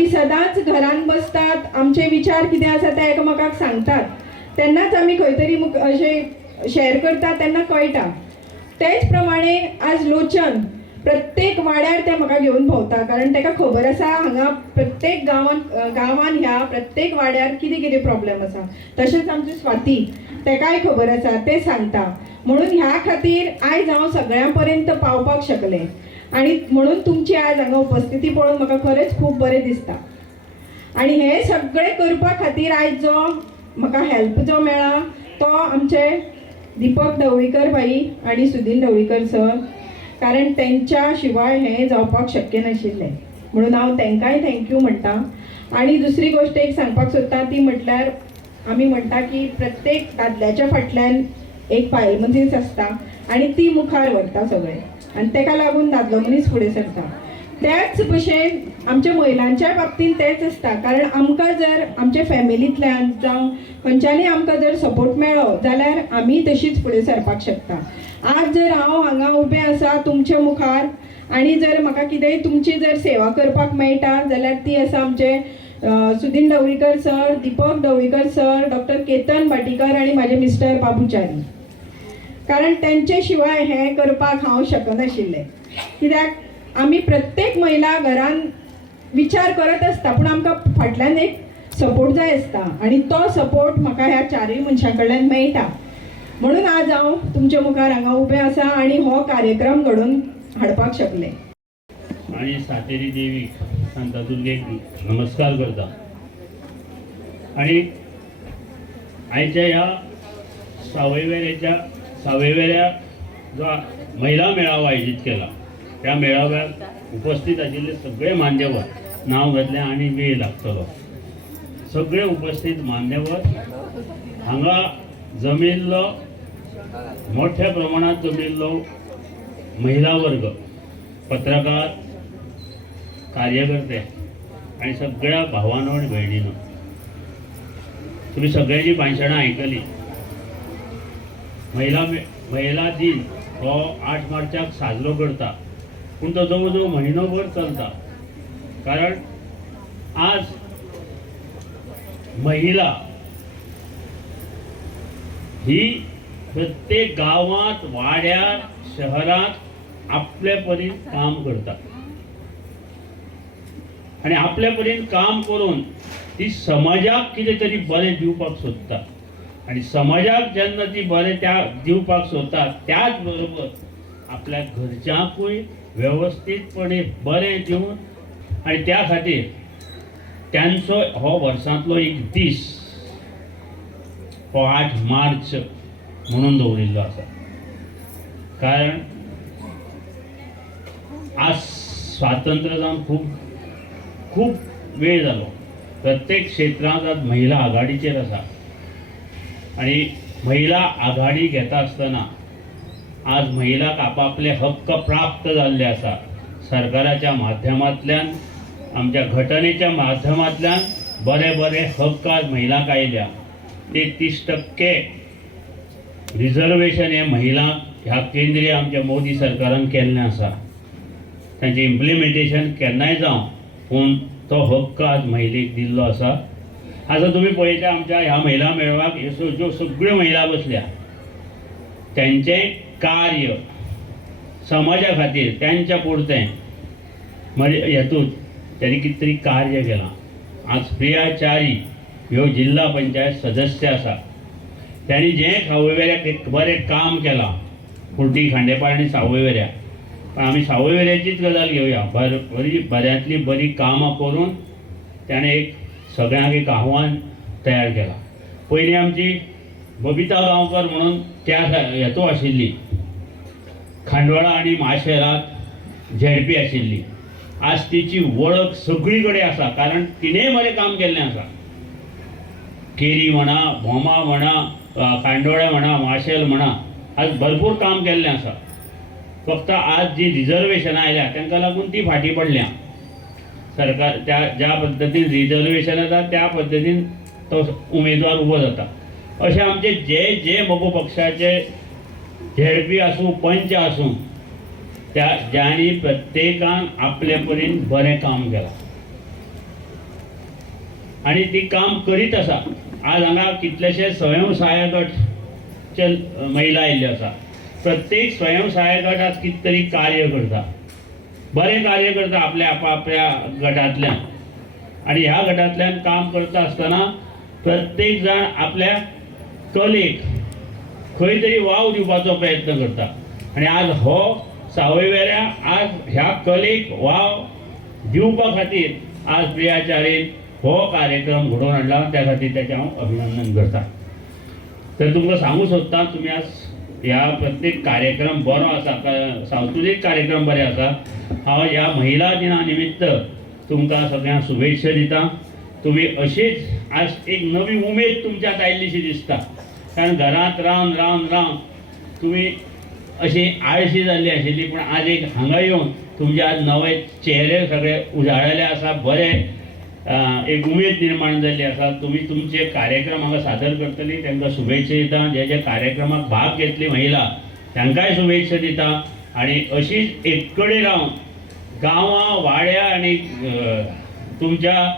आमी सदांच घरान बसतात, आमचे विचार कितें आसा ते एकामेकाक सांगतात, तेन्नाच आमी खंय तरी अशें शेअर करतात तेन्ना कळटा. तेच प्रमाणे आज लोचन प्रत्येक वाड्यार ते म्हाका घेवन भोंवता, कारण ताका खबर आसा हांगा प्रत्येक गांवान ह्या प्रत्येक वाड्यार कितें कितें प्रॉब्लेम आसा. तशेंच आमची स्वाती, ताकाय खबर आसा, ते सांगता. म्हणून ह्या खातीर आयज हांव सगळ्यां पर्यंत पावपाक शकलें आणि म्हणून तुमची आज हांगा उपस्थिती पळोवन म्हाका खरेंच खूब बरें दिसता. आणि हे सगळें करपा खातीर आयज जो म्हाका हेल्प जो मेळ्ळा तो आमचे दीपक ढवळीकर बाई आणि सुदीन ढवळीकर सर, कारण त्यांच्या शिवाय हें जावपाक शक्य नाशिल्लें. म्हणून हांव तांकांय थँक्यू म्हणटा. आणि दुसरी गोश्ट एक सांगपाक सोदता ती म्हटल्यार आमी म्हणटा की प्रत्येक दादल्याच्या फाटल्यान एक बायल मनीस आसता आणि ती मुखार व्हरता सगळें, आनी ताका लागून दादलो मनीस फुडें सरता. त्याच भशेन आमच्या महिलांच्या बाबतींत तेच आसता, कारण आमकां जर आमच्या फॅमिलींतल्यान जावं खंयच्यानी आमकां जर सपोर्ट मेळ्ळो जाल्यार आमी तशीच फुडें सरपाक शकता. आज जर हांव हांगा उबें आसा तुमचे मुखार आनी जर म्हाका कितेंय तुमची जर सेवा करपाक मेळटा जाल्यार ती आसा आमचे Sudin Dhavalikar sir, Deepak Dhavalikar sir, doctor Ketan Bhatikar आणि माझे मिस्टर बाबूचारी. कारण त्यांचे शिवाय हें करपाक हांव शकनाशिल्लें. कित्याक आमी प्रत्येक महिला घरान विचार करत आसता, पूण आमकां फाटल्यान एक सपोर्ट जाय आसता आणि तो सपोर्ट म्हाका ह्या चारय मनशां कडल्यान मेळटा. म्हणून आज हांव तुमच्या मुखार हांगा उबें आसा आणि हो कार्यक्रम घडोवन हाडपाक शकलें. आणि सातेरी देवी शांतादुर्गेक नमस्कार करता. आणि आयच्या ह्या सावयवेऱ्या जो महिला मेळावा आयोजित केला त्या मेळाव्यात उपस्थित आशिल्ले सगळे मान्यवर, नाव घातलें आनी वेळ लागतलो, सगळे उपस्थित मान्यवर हांगा जमिल्लो मोठ्या प्रमाणात जमिल्लो महिला वर्ग, पत्रकार, कार्यकर्ते आणि सगळ्या भावांनो आणि भयणींनो, तुम्ही सगळ्यांची भाशणां आयकली. महिला दिन हो 8 मार्चाक साजरो करता, पूण तो जवळ जवळ म्हयनोभर चलता. कारण आज महिला ही प्रत्येक गावात, वाड्यात, शहरात आपल्या परीन काम करता आणि आपल्या परीन काम करून ती समाजाक कितें तरी बरें दिवपाक सोदता. आणि समाजाक जेन्ना ती बरें त्या दिवपाक सोदता त्याच बरोबर आपल्या घरच्यांकूय वेवस्थीतपणे बरें दिवन, आणि त्या खातीर त्यांचो हो वर्सांतलो एक दीस हो 8 मार्च म्हणून दवरिल्लो आसा. कारण आज स्वातंत्र्य जावन खूब वेळ जालो. प्रत्येक क्षेत्रांत आज महिला आघाडीचेर आसा आणि महिला आघाडी घेता आसतना आज महिलाक आपापले हक्क प्राप्त जाल्ले आसा. सरकाराच्या माध्यमांतल्यान, आमच्या घटनेच्या माध्यमांतल्यान बरे हक्क आज महिलांक आयल्या. 33% रिजर्वेशन हे महिलांक ह्या केंद्रीय आमच्या मोदी सरकारान केल्लें आसा. तांचें इम्प्लिमेंटेशन केन्नाय जावं, पूण तो हक्क आज महिलेक दिल्लो आसा. आतां तुमी पळयता आमच्या ह्या महिला मेळाव्याक ज्यो सगळ्यो महिला बसल्या त्यांचें कार्य समाजा खातीर त्यांच्या पुरतें म्हणजे हेतूंत त्यांनी कितें तरी कार्य केलां. आज प्रिया च्यारी ह्यो जिल्हा पंचायत सदस्य आसा. त्यांनी जें सावयवेऱ्याक एक बरें काम केलां, कुर्टी, खांडेपार आनी सावयवेऱ्या, पण आमी सावयवेऱ्याचीच गजाल घेवया. बऱ्यांतली बरी कामां करून त्याने एक सगळ्यांक एक आव्हान तयार केलां. पयलीं आमची बबिता गांवकर म्हणून त्या हेतू आशिल्ली, खांडोळा आनी माशेरांत झेडपी आशिल्ली. आज तिची वळख सगळी कडेन आसा, कारण तिणेंय बरें काम केल्लें आसा. केरी म्हणा, भोमा म्हणा, खांडोळा म्हणा, माशेल म्हणा, आज भरपूर काम केल्लें आसा. फक्त आज जी रिजर्वेशनां आयल्या तांकां लागून ती फाटीं पडल्या. सरकार ज्या पद्दतीन रिजर्वेशन येता त्या पद्दतीन तो उमेदवार उबो जाता. अशें आमचे जे मोगो पक्षाचे झेडपी आसूं, पंच आसूं, ज्यांनी प्रत्येकान आपले परीन बरें काम केलां. आणि ती काम करीत आसा. आज हांगा कितलेशे स्वयंसहाय्य गटचे महिला आयिल्ले आसा. प्रत्येक स्वयंसहाय्य गट आज कितें तरी कार्य करता, बरें कार्य करता आपल्या आपापल्या गटांतल्यान. आणि ह्या गटांतल्यान काम करता आसतना प्रत्येक जाण आपल्या कलेक खंय तरी वाव दिवपाचो प्रयत्न करता. आणि आज हो सावयवेऱ्या आज ह्या कलेक वाव दिवपा खातीर आज प्रियाचारीन हो कार्यक्रम घडोवन हाडला. त्या खातीर ताचें हांव अभिनंदन करता. तर तुमकां सांगूं सोदता, तुमी आज ह्या प्रत्येक कार्यक्रम बरो आसा, सांस्कृतीक कार्यक्रम बरे आसा. हांव ह्या महिला दिना निमित्त तुमकां सगळ्यांक शुभेच्छा दिता. तुम्ही अशीच आज एक नवी उमेद तुमच्यात आयिल्लीशी दिसता. कारण घरांत रावन रावन रावन तुमी अशी आळशी जाल्ली आशिल्ली, पूण आज एक हांगा येवन तुमचे आज नवे चेहरे सगळे उजाळलेले आसा. बरे एक उमेद निर्माण जाल्ली आसा. तुमी तुमचे कार्यक्रम हांगा सादर करतली, तांकां शुभेच्छा दिता. जे जे कार्यक्रमाक भाग घेतली महिला तांकांय शुभेच्छा दिता. आणि अशीच एक कडेन रावन गांवां वाड्या आणि तुमच्या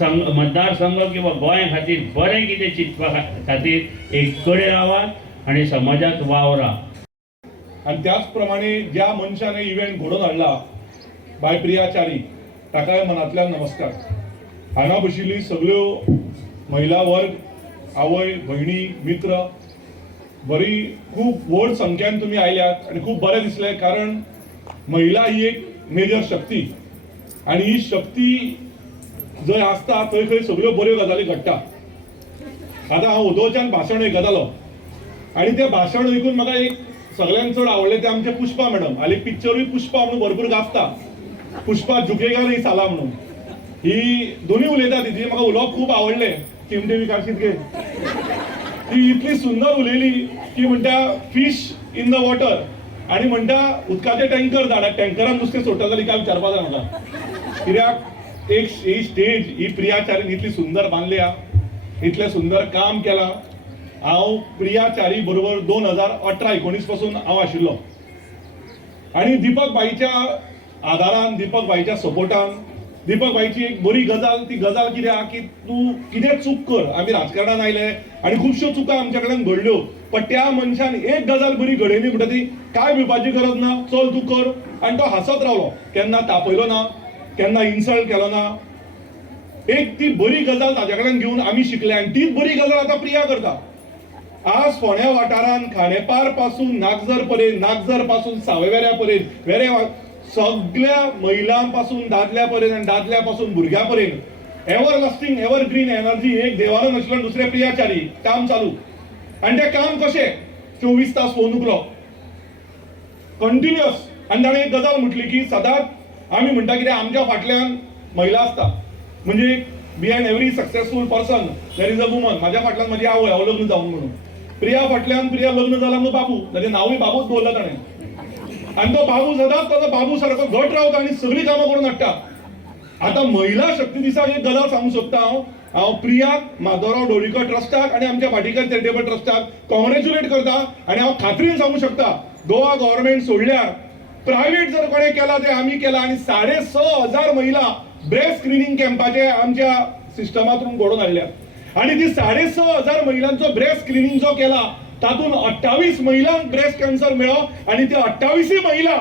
मतदारसंघ किंवा गोंया खातीर बरें कितें चिंतपा खातीर एक कडेन रावात आणि समाजात वावरा. आणि त्याच प्रमाणे ज्या मनशाने इव्हेंट घडोवन हाडला बाय प्रियाचारी, ताकाय मनांतल्यान नमस्कार. हांगा बशिल्ली सगळ्यो महिला वर्ग, आवय भयणी, मित्र, बरी खूब व्हड संख्येन तुमी आयल्यात आणि खूब बरें दिसलें. कारण महिला ही एक मेजर शक्ती आणि ही शक्ती जंय आसता थंय खंय सगळ्यो बऱ्यो गजाली घडटा. आतां हांव उदोवच्यान भाशण आयकतालो आणि तें भाशण आयकून म्हाका एक सगळ्यांत चड आवडलें तें आमचे पुष्पा मॅडम. हालीं पिक्चरूय पुष्पा म्हणून भरपूर गाजता. पुष्पा झुकेगा नहीं साला म्हणून ही दोन्ही उलयता तिची. म्हाका उलोवप खूब आवडलें. चिमटे बी काडशीत घे. ती इतली सुंदर उलयली की म्हणटा फिश इन द वॉटर आणि म्हणटा उदकाचे टँकर धाडा. टँकरान नुस्तें सोडटा जाल्यार काय विचारपा जाय म्हाका. कित्याक एक ही स्टेज ही प्रियाचारीन इतली सुंदर बांदली हा, इतलें सुंदर काम केलां. हांव प्रियाचारी बरोबर 2018-19 पासून हांव आशिल्लो आणि दीपक बाईच्या आदारान, दीपक बाईच्या सपोर्टान, दीपक बाईची एक बरी गजाल, ती गजाल कितें आहा की तूं कितें चूक कर. आमी राजकारणान आयले आणि खुबश्यो चुका आमच्या कडल्यान घडल्यो, पण त्या मनशान एक गजाल बरी घडयली म्हणटा ती काय भिवपाची गरज ना, चल तूं कर. आणि तो हांसत रावलो, केन्ना तापयलो ना, केन्ना इन्सल्ट केलो ना. एक ती बरी गजाल ताच्या कडल्यान घेवन आमी शिकले आणि तीच बरी गजाल आतां प्रिया करता. आज फोंड्या वाठारान खांडेपार पासून नागजर पर्यंत, नागजर पासून सावयवेऱ्या पर्यंत, सगळ्या महिलांपासून दादल्या पर्यंत आणि दादल्या पासून भुरग्यां पर्यंत एव्हरलास्टिंग एव्हरग्रीन एनर्जी एक देवानं नसलं दुसरे प्रियाचारी काम चालू. आणि ते काम कशें 24 तास फोन उखलो कंटिन्युअस. आणि ताणें एक गजाल म्हटली की सदांच आमी म्हणटा कितें आमच्या फाटल्यान महिला आसता. म्हणजे behind every successful person there is a woman. म्हाज्या फाटल्यान म्हाजी आवय, हांव लग्न जावंक म्हणून. प्रिया फाटल्यान प्रिया लग्न जालां म्हणून बाबू, ताचें नांवूय बाबूच दवरलां ताणें. आणि तो बाबू सदांच ताचो बाबू सारको घट रावता आणि सगळीं कामां करून हाडटा. आता महिला शक्ती दिसाक एक गजाल सांगूंक सोदता हांव प्रियाक, माधवराव ढवळीकर ट्रस्टाक आणि आमच्या भाटीकर चॅरिटेबल ट्रस्टाक कॉंग्रॅच्युलेट करता. आणि हांव खात्रीन सांगूंक शकता गोवा गव्हर्नमेंट सोडल्यार प्रायव्हेट जर कोणें केला ते आमी केला. आणि 6,500 महिला ब्रेस्ट स्क्रीनिंग कॅम्पाचे आमच्या सिस्टमातून घडोवन हाडल्या. आणि ती 6,500 महिलांचो ब्रेस्ट स्क्रीनिंग जो केला तातून 28 महिलांक ब्रेस्ट कॅन्सर मेळ्ळो. आणि त्या 28 महिला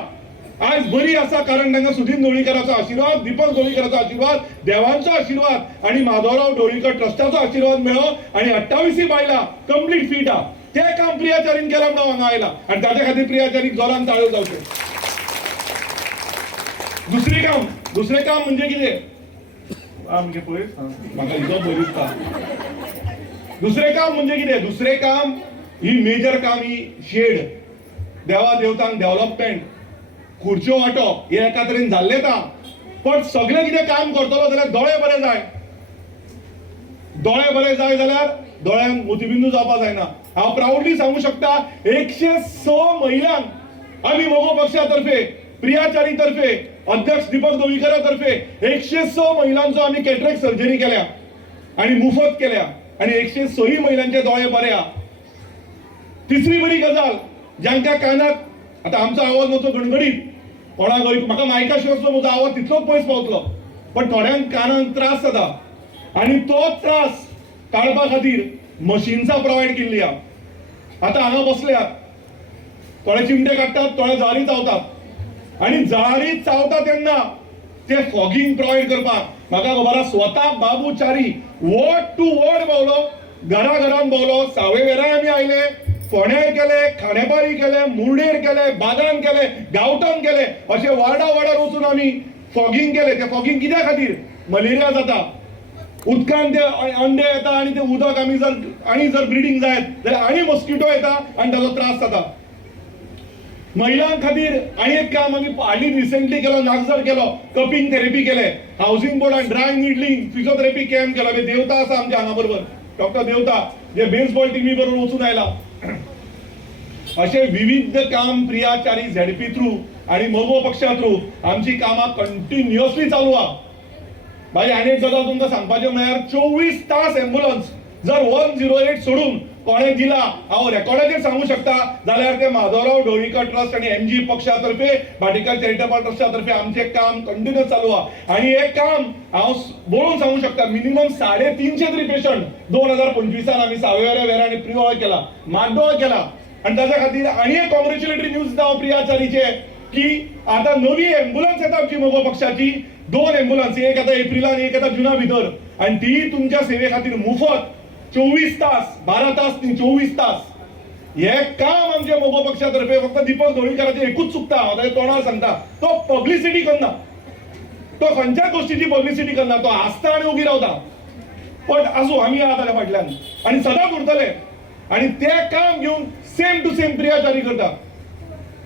आज बरी आसा कारण तांकां सुधीर ढवळीकराचो आशिर्वाद, दीपक ढवळीकराचो आशिर्वाद, देवांचो आशिर्वाद आणि माधवराव ढवळीकर ट्रस्टाचो आशिर्वाद मेळ्ळो. आणि 28 बायलां कंप्लीट फीट आहा. तें काम प्रियाचारीन केलां म्हणून हांगा आयला आणि ताच्या खातीर प्रियाचारीक जोरान ताळयो जावच्यो. दुसरें काम म्हणजे कितें आमगे पळय म्हाका इतलो भंय दिसता. दुसरें काम म्हणजे कितें? दुसरें काम ही मेजर काम ही शेड, देवा देवतांक डेव्हलपमेंट, खुर्च्यो वांटप हे एका तरेन जाल्लेच आहा. पण सगळें कितें काम करतलो जाल्यार दोळे बरे जाय. दोळे बरे जाय जाल्यार दोळ्यांक मोतीबिंदू जावपा जायना. हांव प्राऊडली सांगू शकता 106 महिलांक आमी मोगो पक्षातर्फे, प्रियाचारी तर्फे, अध्यक्ष दीपक ढवळीकरा तर्फे 106 महिलांचो आमी कॅटरेक्ट सर्जरी केल्या आणि मुफत केल्या. आणि 106 महिलांचे दोळे बरे आहा. तिसरी बरी गजाल, ज्यांच्या कानाक आता आमचो आवाज मातसो गणगणीत, कोणाक म्हाका मायका शिवाय म्हजो आवाज तितलोच पयस पावतलो, पण थोड्यांक कानाक त्रास जाता. आणि तो त्रास काडपा खातीर मशीन्सां प्रोवायड केल्ली आहा. आतां हांगा बसल्यात, थोडे चिमटे काडटात, थोडे जळारी चावतात, आणि जळारी चावता तेन्ना ते फॉगिंग प्रोवायड करपाक म्हाका खबर आसा, स्वता बाबू च्यारी वॉर्ड टू वॉर्ड भोंवलो, घरान भोंवलो. सावयवेरांय आमी आयले, फोंड्याय केले, खांडेपारी केले, मुर्डेर केले, बागान केले, गांवठाण केले, अशे वार्डा वचून आमी फॉगिंग केले. ते फॉगिंग कित्या खातीर? मलेरिया जाता, उदकान ते अंडे येता, आणि ते उदक आमी जर ब्रिडींग जायत जाल्यार आनी मस्किटो येता आनी ताचो त्रास जाता. महिलां खातीर आनी एक काम आमी हालीं रिसेंटली केलो, नागजर केलो, कपिंग थेरपी केले, हावसिंग बोर्डान ड्राय निडलिंग फिजिओथेरपी कॅम्प केलो. देवता आसा आमच्या हांगा बरोबर, डॉक्टर देवता, जे बेसबॉल टिमी बरोबर वचून आयला. असे विविध काम प्रिया च्यारी झेडपी थ्रू आणि मोगो पक्षा थ्रू आमची कामां कंटिन्युअसली चालू आहा. भाई आनी एक गजाल तुमकां सांगपाचें म्हळ्यार 24 तास एम्ब्युलन्स जर 108 सोडून कोणे दिला, हांव रेकॉर्डाचेर सांगू शकता, जाल्यार ते माधवराव ढवळीकर ट्रस्ट आणि एमजी पक्षा तर्फे, भाटीकर चॅरिटेबल ट्रस्टा तर्फे आमचे काम कंटिन्युअस चालू आहा. आणि हे काम हांव बोलून सांगू शकता, मिनिमम 350 तरी पेशंट 2025 आमी सावयवेऱ्या वेरा आणि प्रियोळ केला, माड्डोळ केला. आणि ताच्या खातीर आनी एक कॉंग्रॅच्युलेटरी न्यूज दिता हांव प्रिया च्यारीचे, की आता नवी एम्ब्युलन्स येता आमची मोगो पक्षाची, 2 एम्ब्युलन्स, एक येता एप्रिलान, एक येता जुना भितर, आणि ती तुमच्या सेवे खातीर मुफत 24 तास, 12 तास न्ही 24 तास. हे काम आमच्या मोगो पक्षातर्फे फक्त दीपक ढवळीकराचे एकूच चुकता, हांव ताच्या तोंडार सांगता, तो पब्लिसिटी करना, तो खंयच्याच गोष्टीची पब्लिसिटी करना, तो हांसता आनी उगी रावता. पण आसूं, आमी आहा ताच्या फाटल्यान आनी सदांच उरतले. आणि ते काम घेऊन same to same Priya Chari करता.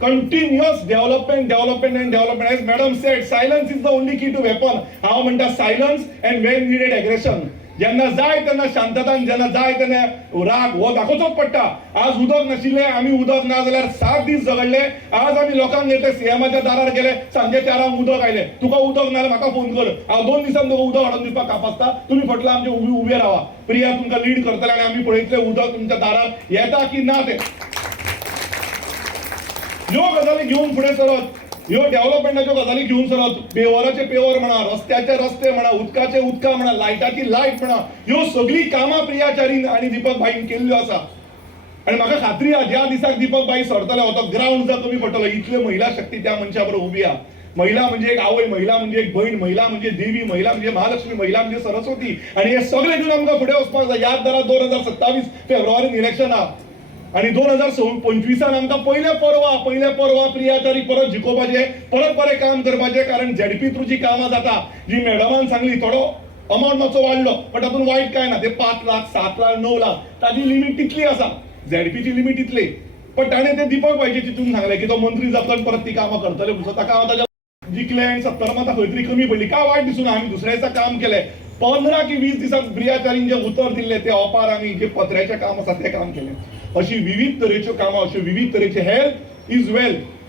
Continuous development and development. As madam said, silence is the only key to weapon. हांव म्हणटा silence and well needed aggression. जेन्ना जाय तेन्ना शांतता, जेन्ना जाय तेन्ना राग हो दाखोवचोच पडटा. आज उदक नाशिल्ले, आमी उदक ना जाल्यार 7 दीस झगडले. आज आमी लोकांक येते सीएमाच्या दारार गेले, सांजे 4 उदक आयले, तुका उदक ना म्हाका फोन कर, हांव 2 दिसान तुका उदक हाडून दिवपाक कापासता, तुमी फाटल्यान आमचे उबे रावा. प्रिया तुमकां लीड करतले आनी आमी पळयतले उदक तुमच्या दारार येता की ना ते. ह्यो गजाली घेऊन फुडें सरत, ह्यो डेव्हलपमेंटाच्यो गजाली घेऊन सरत, पेवराचे पेवर म्हणा, रस्त्याचे रस्ते म्हणा, उदकाचे उदका म्हणा, लायटाची लायट म्हणा, ह्यो सगळी कामां प्रिया च्यारीन आनी दीपक भाईन केल्ल्यो आसा. आणि म्हाका खात्री आहा, ज्या दिसाक दीपक भाई सरतले हो तो ग्राउंड जर कमी पडटलो, इतले महिला शक्ती त्या मनशा बरोबर उभी आहा. महिला म्हणजे एक आवय, महिला म्हणजे एक बहीण, महिला म्हणजे देवी, महिला म्हणजे महालक्ष्मी, महिला म्हणजे सरस्वती. आणि हे सगळे घेऊन आमकां फुडें वचपाक जाय. याद धरा, 2027 फेब्रुवारीन इलेक्शन आहा, आणि 2025 आमकां पयले परवा प्रिया च्यारी परत जिखोवपाचे, परत बरें काम करपाचे. कारण झेडपी थ्रू जी कामां जाता, जी मॅडमान सांगली, थोडो अमाउंट मातसो वाडलो, पण तातूंत वायट काय ना. ते 5 लाख, 7 लाख, 9 लाख ताजी लिमीट तितली आसा, झेडपीची लिमीट इतली. पण ताणें ते दीपक भाईचे चिंतून सांगलें की तो मंत्री जातलो परत ती कामां करतले म्हणून. ताका हांव ताच्या जिखले आनी 70 माता खंय तरी कमी पडली, काय वायट दिसून आमी दुसऱ्या दिसा काम केलें. 15 की 20 दिसांक प्रिया च्यारीन जे उतर दिल्ले ते ओपार आमी जे पत्र्याचें काम आसा तें काम केलें. अशी विविध तरेच्यो कामां, अशे विविध तरेचे हेल्थ इज वेल्थ